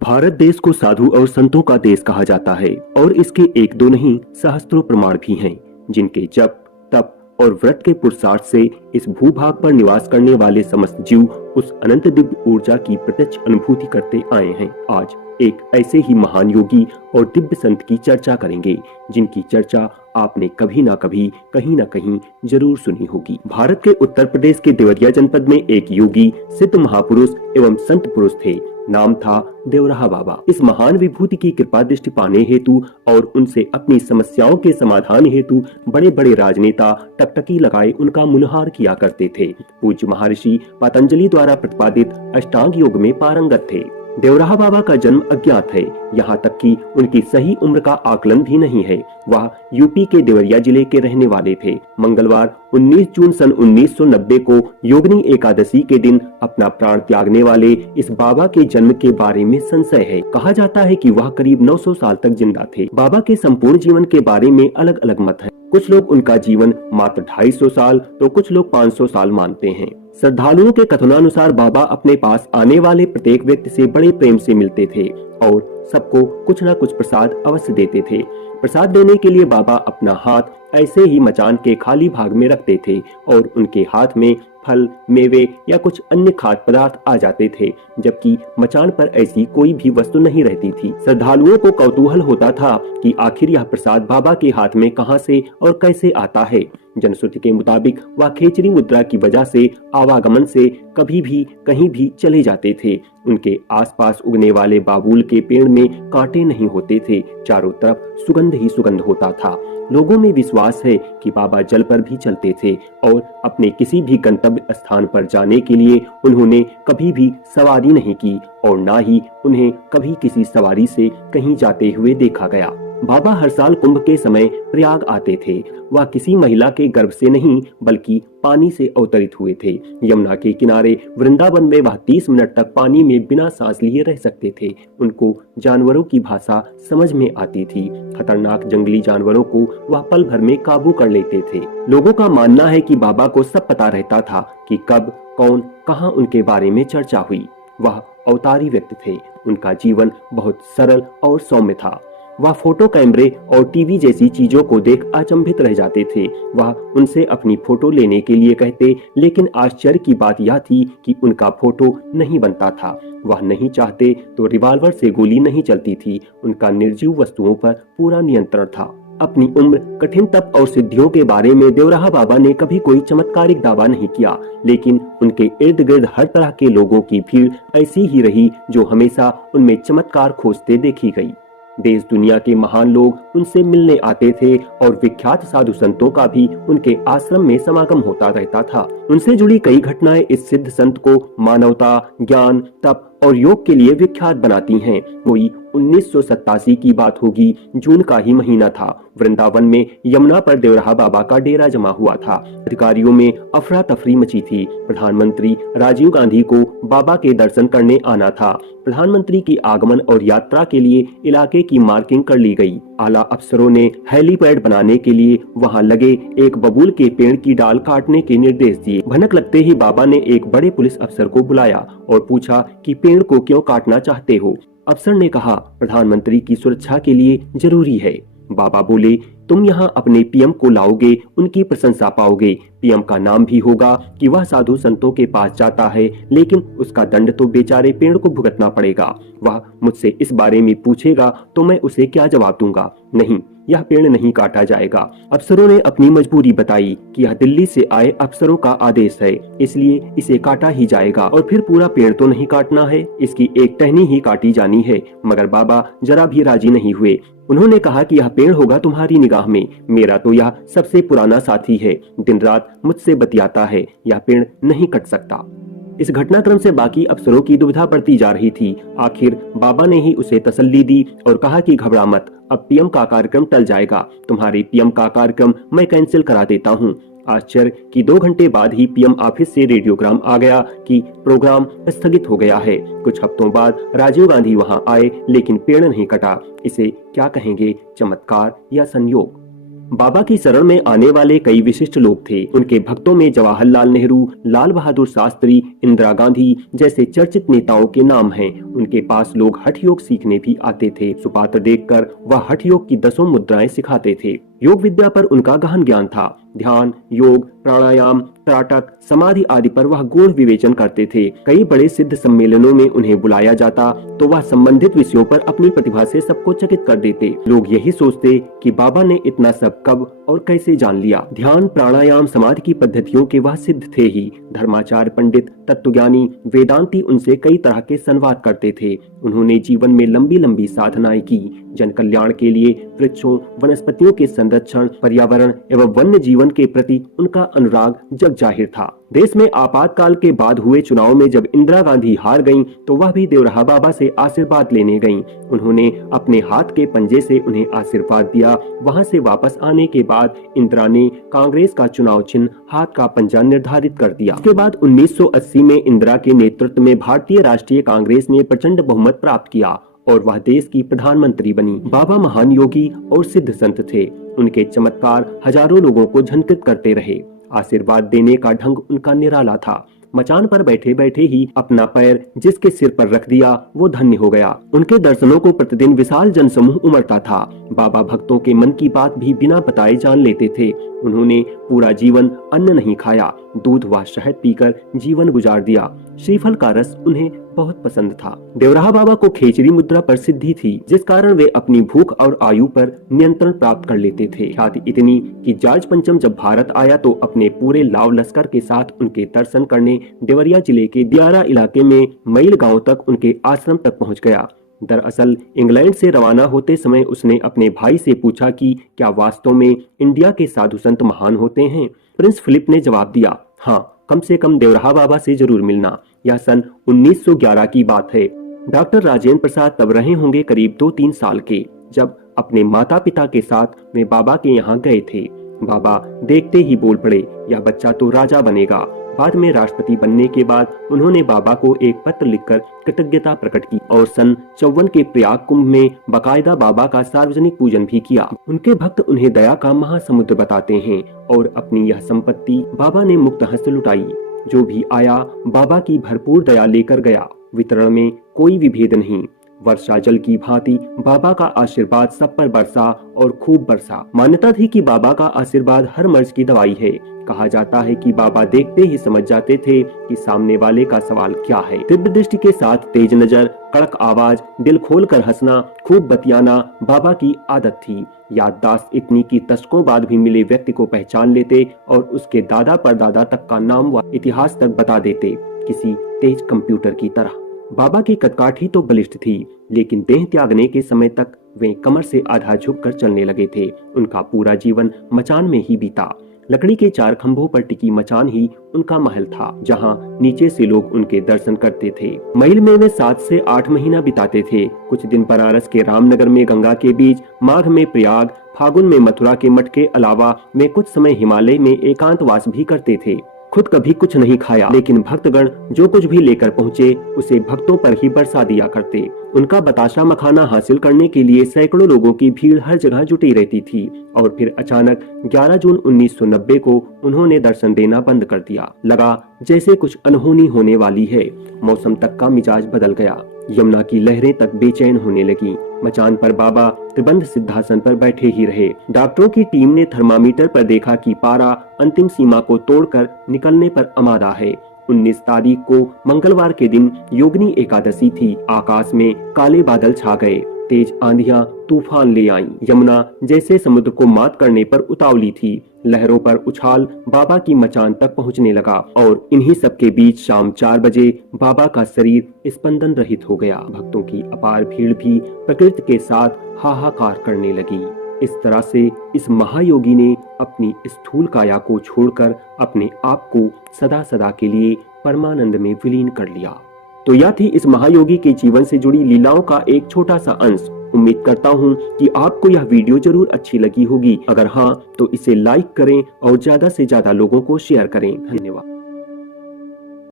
भारत देश को साधु और संतों का देश कहा जाता है और इसके एक दो नहीं सहस्त्रों प्रमाण भी हैं, जिनके जप तप और व्रत के पुरुषार्थ से इस भूभाग पर निवास करने वाले समस्त जीव उस अनंत दिव्य ऊर्जा की प्रत्यक्ष अनुभूति करते आए हैं। आज एक ऐसे ही महान योगी और दिव्य संत की चर्चा करेंगे, जिनकी चर्चा आपने कभी ना कभी कहीं ना कहीं जरूर सुनी होगी। भारत के उत्तर प्रदेश के देवरिया जनपद में एक योगी सिद्ध महापुरुष एवं संत पुरुष थे। नाम था देवराहा बाबा। इस महान विभूति की कृपा दृष्टि पाने हेतु और उनसे अपनी समस्याओं के समाधान हेतु बड़े बड़े राजनेता टकटकी लगाए उनका मुनहार किया करते थे। पूज्य महर्षि पतंजलि द्वारा प्रतिपादित अष्टांग योग में पारंगत थे। देवराहा बाबा का जन्म अज्ञात है, यहाँ तक कि उनकी सही उम्र का आकलन भी नहीं है। वह यूपी के देवरिया जिले के रहने वाले थे। मंगलवार 19 जून सन 1990 को योगिनी एकादशी के दिन अपना प्राण त्यागने वाले इस बाबा के जन्म के बारे में संशय है। कहा जाता है कि वह करीब 900 साल तक जिंदा थे। बाबा के संपूर्ण जीवन के बारे में अलग अलग मत है। कुछ लोग उनका जीवन मात्र 250 साल तो कुछ लोग 500 साल मानते हैं। श्रद्धालुओं के कथनानुसार बाबा अपने पास आने वाले प्रत्येक व्यक्ति से बड़े प्रेम से मिलते थे और सबको कुछ न कुछ प्रसाद अवश्य देते थे। प्रसाद देने के लिए बाबा अपना हाथ ऐसे ही मचान के खाली भाग में रखते थे और उनके हाथ में फल, मेवे या कुछ अन्य खाद्य पदार्थ आ जाते थे, जबकि मचान पर ऐसी कोई भी वस्तु नहीं रहती थी। श्रद्धालुओं को कौतूहल होता था कि आखिर यह प्रसाद बाबा के हाथ में कहां से और कैसे आता है। जनश्रुति के मुताबिक वह खेचरी मुद्रा की वजह से आवागमन से कभी भी कहीं भी चले जाते थे। उनके आसपास उगने वाले बाबूल के पेड़ में कांटे नहीं होते थे, चारों तरफ सुगंध ही सुगंध होता था। लोगों में विश्वास है कि बाबा जल पर भी चलते थे और अपने किसी भी गंतव्य स्थान पर जाने के लिए उन्होंने कभी भी सवारी नहीं की और ना ही उन्हें कभी किसी सवारी से कहीं जाते हुए देखा गया। बाबा हर साल कुंभ के समय प्रयाग आते थे। वह किसी महिला के गर्भ से नहीं बल्कि पानी से अवतरित हुए थे। यमुना के किनारे वृंदावन में वह 30 मिनट तक पानी में बिना सांस लिए रह सकते थे। उनको जानवरों की भाषा समझ में आती थी। खतरनाक जंगली जानवरों को वह पल भर में काबू कर लेते थे। लोगों का मानना है कि बाबा को सब पता रहता था कि कब कौन कहां उनके बारे में चर्चा हुई। वह अवतारी व्यक्ति थे। उनका जीवन बहुत सरल और सौम्य था। वह फोटो कैमरे और टीवी जैसी चीजों को देख अचंभित रह जाते थे। वह उनसे अपनी फोटो लेने के लिए कहते, लेकिन आश्चर्य की बात यह थी कि उनका फोटो नहीं बनता था। वह नहीं चाहते तो रिवॉल्वर से गोली नहीं चलती थी। उनका निर्जीव वस्तुओं पर पूरा नियंत्रण था। अपनी उम्र, कठिन तप और सिद्धियों के बारे में देवराहा बाबा ने कभी कोई चमत्कारिक दावा नहीं किया, लेकिन उनके इर्द गिर्द हर तरह के लोगों की भीड़ ऐसी ही रही जो हमेशा उनमें चमत्कार खोजते देखी गई। देश दुनिया के महान लोग उनसे मिलने आते थे और विख्यात साधु संतों का भी उनके आश्रम में समागम होता रहता था। उनसे जुड़ी कई घटनाएं इस सिद्ध संत को मानवता, ज्ञान, तप और योग के लिए विख्यात बनाती हैं। कोई 1987 की बात होगी, जून का ही महीना था। वृंदावन में यमुना पर देवराहा बाबा का डेरा जमा हुआ था। अधिकारियों में अफरा तफरी मची थी। प्रधानमंत्री राजीव गांधी को बाबा के दर्शन करने आना था। प्रधानमंत्री की आगमन और यात्रा के लिए इलाके की मार्किंग कर ली गई। आला अफसरों ने हेलीपैड बनाने के लिए वहां लगे एक बबूल के पेड़ की डाल काटने के निर्देश दिए। भनक लगते ही बाबा ने एक बड़े पुलिस अफसर को बुलाया और पूछा कि पेड़ को क्यों काटना चाहते हो। अफसर ने कहा, प्रधानमंत्री की सुरक्षा के लिए जरूरी है। बाबा बोले, तुम यहाँ अपने पीएम को लाओगे, उनकी प्रशंसा पाओगे। पीएम का नाम भी होगा कि वह साधु संतों के पास जाता है, लेकिन उसका दंड तो बेचारे पेड़ को भुगतना पड़ेगा। वह मुझसे इस बारे में पूछेगा तो मैं उसे क्या जवाब दूंगा? नहीं, यह पेड़ नहीं काटा जाएगा। अफसरों ने अपनी मजबूरी बताई कि यह दिल्ली से आए अफसरों का आदेश है, इसलिए इसे काटा ही जाएगा। और फिर पूरा पेड़ तो नहीं काटना है, इसकी एक टहनी ही काटी जानी है। मगर बाबा जरा भी राजी नहीं हुए। उन्होंने कहा कि यह पेड़ होगा तुम्हारी निगाह में, मेरा तो यह सबसे पुराना साथी है, दिन रात मुझसे बतियाता है, यह पेड़ नहीं कट सकता। इस घटनाक्रम से बाकी अफसरों की दुविधा बढ़ती जा रही थी। आखिर बाबा ने ही उसे तसल्ली दी और कहा कि घबरा मत, अब पीएम का कार्यक्रम टल जाएगा। तुम्हारे पीएम का कार्यक्रम मैं कैंसिल करा देता हूँ। आश्चर्य कि 2 घंटे बाद ही पीएम ऑफिस से रेडियोग्राम आ गया कि प्रोग्राम स्थगित हो गया है। कुछ हफ्तों बाद राजीव गांधी वहां आए, लेकिन पेड़ नहीं कटा। इसे क्या कहेंगे, चमत्कार या संयोग? बाबा की शरण में आने वाले कई विशिष्ट लोग थे। उनके भक्तों में जवाहरलाल नेहरू, लाल बहादुर शास्त्री, इंदिरा गांधी जैसे चर्चित नेताओं के नाम हैं। उनके पास लोग हठ योग सीखने भी आते थे। सुपात्र देखकर वह हठ योग की 10 मुद्राएं सिखाते थे। योग विद्या पर उनका गहन ज्ञान था। ध्यान, योग, प्राणायाम, त्राटक, समाधि आदि पर वह गूढ़ विवेचन करते थे। कई बड़े सिद्ध सम्मेलनों में उन्हें बुलाया जाता तो वह संबंधित विषयों पर अपनी प्रतिभा से सबको चकित कर देते। लोग यही सोचते कि बाबा ने इतना सब कब और कैसे जान लिया। ध्यान, प्राणायाम, समाधि की पद्धतियों के वह सिद्ध थे ही। धर्माचार्य, पंडित, तत्वज्ञानी, वेदांती उनसे कई तरह के संवाद करते थे। उन्होंने जीवन में लंबी लंबी साधनाएं की। जन कल्याण के लिए वृक्षों, वनस्पतियों के संरक्षण, पर्यावरण एवं वन्य जीवन के प्रति उनका अनुराग जग जाहिर था। देश में आपातकाल के बाद हुए चुनाव में जब इंदिरा गांधी हार गईं, तो वह भी देवराहा बाबा से आशीर्वाद लेने गईं। उन्होंने अपने हाथ के पंजे से उन्हें आशीर्वाद दिया। वहां से वापस आने के बाद इंदिरा ने कांग्रेस का चुनाव चिन्ह हाथ का पंजा निर्धारित कर दिया। इसके बाद 1980 में इंदिरा के नेतृत्व में भारतीय राष्ट्रीय कांग्रेस ने प्रचंड बहुमत प्राप्त किया और वह देश की प्रधानमंत्री बनी। बाबा महान योगी और सिद्ध संत थे। उनके चमत्कार हजारों लोगों को झंकृत करते रहे। आशीर्वाद देने का ढंग उनका निराला था। मचान पर बैठे बैठे ही अपना पैर जिसके सिर पर रख दिया वो धन्य हो गया। उनके दर्शनों को प्रतिदिन विशाल जनसमूह उमड़ता था। बाबा भक्तों के मन की बात भी बिना बताए जान लेते थे। उन्होंने पूरा जीवन अन्न नहीं खाया, दूध व शहद पीकर जीवन गुजार दिया। श्रीफल का रस उन्हें बहुत पसंद था। देवराहा बाबा को खेचरी मुद्रा प्रसिद्धि थी, जिस कारण वे अपनी भूख और आयु पर नियंत्रण प्राप्त कर लेते थे। ख्याति इतनी कि जॉर्ज पंचम जब भारत आया तो अपने पूरे लाव लश्कर के साथ उनके दर्शन करने देवरिया जिले के दियारा इलाके में मैल गांव तक उनके आश्रम तक पहुंच गया। दरअसल इंग्लैंड से रवाना होते समय उसने अपने भाई से पूछा कि क्या वास्तव में इंडिया के साधु संत महान होते हैं। प्रिंस फिलिप ने जवाब दिया, हाँ, कम से कम देवराहा बाबा से जरूर मिलना। यह सन 1911 की बात है। डॉक्टर राजेंद्र प्रसाद तब रहे होंगे करीब 2-3 साल के, जब अपने माता पिता के साथ वे बाबा के यहाँ गए थे। बाबा देखते ही बोल पड़े, यह बच्चा तो राजा बनेगा। बाद में राष्ट्रपति बनने के बाद उन्होंने बाबा को एक पत्र लिखकर कृतज्ञता प्रकट की और सन 54 के प्रयाग कुंभ में बाकायदा बाबा का सार्वजनिक पूजन भी किया। उनके भक्त उन्हें दया का महासमुद्र बताते हैं और अपनी यह संपत्ति बाबा ने मुक्त हस्त लुटाई। जो भी आया बाबा की भरपूर दया लेकर गया। वितरण में कोई विभेद नहीं। वर्षा जल की भांति बाबा का आशीर्वाद सब पर बरसा और खूब बरसा। मान्यता थी कि बाबा का आशीर्वाद हर मर्ज की दवाई है। कहा जाता है कि बाबा देखते ही समझ जाते थे कि सामने वाले का सवाल क्या है। तीव्र दृष्टि के साथ तेज नजर, कड़क आवाज, दिल खोलकर हंसना, खूब बतियाना बाबा की आदत थी। याददाश्त इतनी कि दशकों बाद भी मिले व्यक्ति को पहचान लेते और उसके दादा परदादा तक का नाम व इतिहास तक बता देते, किसी तेज कंप्यूटर की तरह। बाबा की कदकाठी तो बलिष्ठ थी, लेकिन देह त्यागने के समय तक वे कमर से आधा झुककर चलने लगे थे। उनका पूरा जीवन मचान में ही बीता। लकड़ी के 4 खंभों पर टिकी मचान ही उनका महल था, जहां नीचे से लोग उनके दर्शन करते थे। महल में वे 7 से 8 महीना बिताते थे। कुछ दिन बनारस के रामनगर में गंगा के बीच, माघ में प्रयाग, फागुन में मथुरा के मठ के अलावा वे कुछ समय हिमालय में एकांतवास भी करते थे। खुद कभी कुछ नहीं खाया, लेकिन भक्तगण जो कुछ भी लेकर पहुँचे उसे भक्तों पर ही बरसा दिया करते। उनका बताशा मखाना हासिल करने के लिए सैकड़ों लोगों की भीड़ हर जगह जुटी रहती थी। और फिर अचानक 11 जून 1990 को उन्होंने दर्शन देना बंद कर दिया। लगा जैसे कुछ अनहोनी होने वाली है। मौसम तक का मिजाज बदल गया। यमुना की लहरें तक बेचैन होने लगी। मचान पर बाबा त्रिबंध सिद्धासन पर बैठे ही रहे। डॉक्टरों की टीम ने थर्मामीटर पर देखा कि पारा अंतिम सीमा को तोड़कर निकलने पर आमादा है। 19 तारीख को मंगलवार के दिन योगिनी एकादशी थी। आकाश में काले बादल छा गए। तेज आंधियां तूफान ले आईं। यमुना जैसे समुद्र को मात करने पर उतावली थी। लहरों पर उछाल बाबा की मचान तक पहुंचने लगा और इन्हीं सब के बीच शाम 4 बजे बाबा का शरीर स्पंदन रहित हो गया। भक्तों की अपार भीड़ भी प्रकृति के साथ हाहाकार करने लगी। इस तरह से इस महायोगी ने अपनी स्थूल काया को छोड़कर अपने आप को सदा सदा के लिए परमानंद में विलीन कर लिया। तो यह थी इस महायोगी के जीवन से जुड़ी लीलाओं का एक छोटा सा अंश। उम्मीद करता हूँ कि आपको यह वीडियो जरूर अच्छी लगी होगी। अगर हाँ तो इसे लाइक करें और ज्यादा से ज्यादा लोगों को शेयर करें। धन्यवाद।